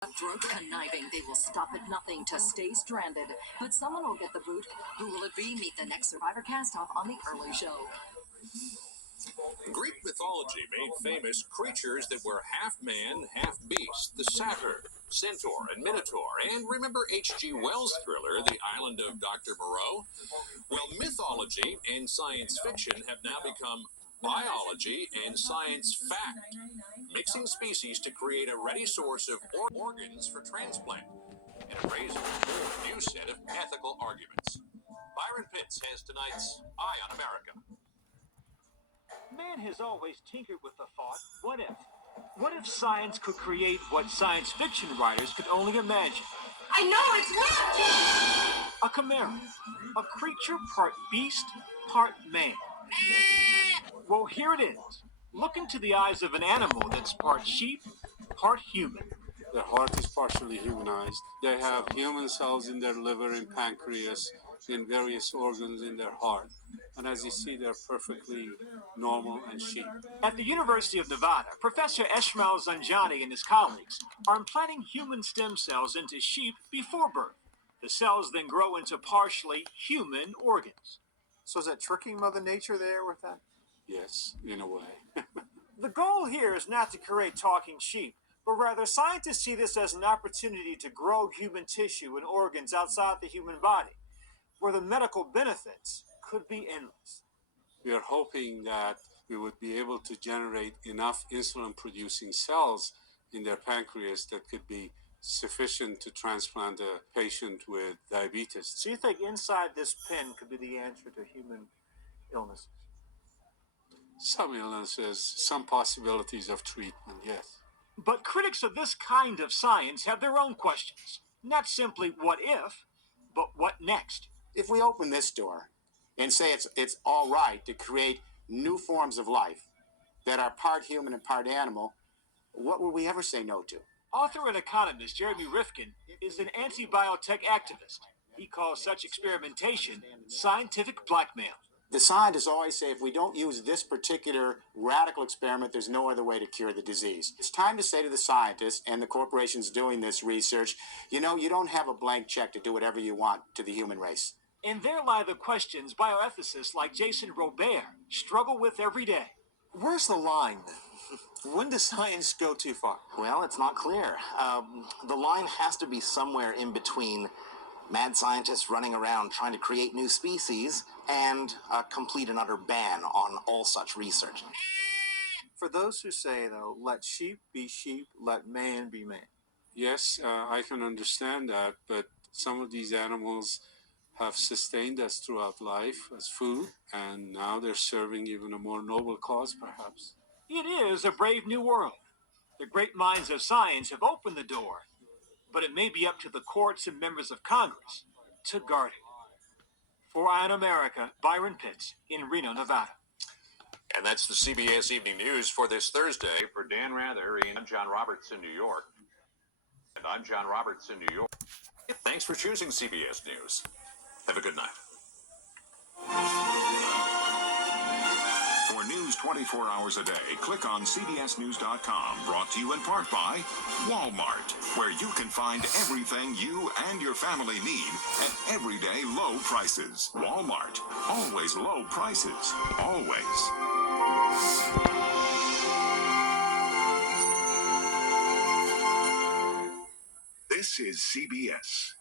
Cutthroat, conniving, they will stop at nothing to stay stranded. But someone will get the boot. Who will it be? Meet the next Survivor cast-off on The Early Show. Greek mythology made famous creatures that were half man, half beast. The satyr, centaur, and minotaur. And remember H.G. Wells' thriller, The Island of Dr. Moreau? Well, mythology and science fiction have now become biology and science fact, mixing species to create a ready source of organs for transplant. And it raises a whole new set of ethical arguments. Byron Pitts has tonight's Eye on America. Man has always tinkered with the thought, what if? What if science could create what science fiction writers could only imagine? I know it's working! A chimera, a creature part beast, part man. Well, here it is. Look into the eyes of an animal that's part sheep, part human. Their heart is partially humanized. They have human cells in their liver and pancreas, in various organs in their heart. And as you see, they're perfectly normal and sheep. At the University of Nevada, Professor Esmail Zanjani and his colleagues are implanting human stem cells into sheep before birth. The cells then grow into partially human organs. So is that tricking Mother Nature there with that? Yes, in a way. The goal here is not to create talking sheep, but rather scientists see this as an opportunity to grow human tissue and organs outside the human body, where the medical benefits could be endless. We are hoping that we would be able to generate enough insulin-producing cells in their pancreas that could be sufficient to transplant a patient with diabetes. So you think inside this pen could be the answer to human illnesses? Some illnesses, some possibilities of treatment, yes. But critics of this kind of science have their own questions. Not simply what if, but what next? If we open this door and say it's all right to create new forms of life that are part human and part animal, what would we ever say no to? Author and economist Jeremy Rifkin is an anti-biotech activist. He calls such experimentation scientific blackmail. The scientists always say if we don't use this particular radical experiment, there's no other way to cure the disease. It's time to say to the scientists and the corporations doing this research, you know, you don't have a blank check to do whatever you want to the human race. And there lie the questions bioethicists like Jason Robert struggle with every day. Where's the line then? When does science go too far? Well, it's not clear. The line has to be somewhere in between mad scientists running around trying to create new species and a complete and utter ban on all such research. For those who say, though, let sheep be sheep, let man be man. Yes, I can understand that, but some of these animals have sustained us throughout life as food, and now they're serving even a more noble cause, perhaps. It is a brave new world. The great minds of science have opened the door, but it may be up to the courts and members of Congress to guard it. For Eye on America, Byron Pitts in Reno, Nevada. And that's the CBS Evening News for this Thursday. For Dan Rather, I'm John Roberts in New York. And I'm John Roberts in New York. Thanks for choosing CBS News. Have a good night. For news 24 hours a day, click on cbsnews.com. Brought to you in part by Walmart, where you can find everything you and your family need at everyday low prices. Walmart, always low prices, always. This is CBS.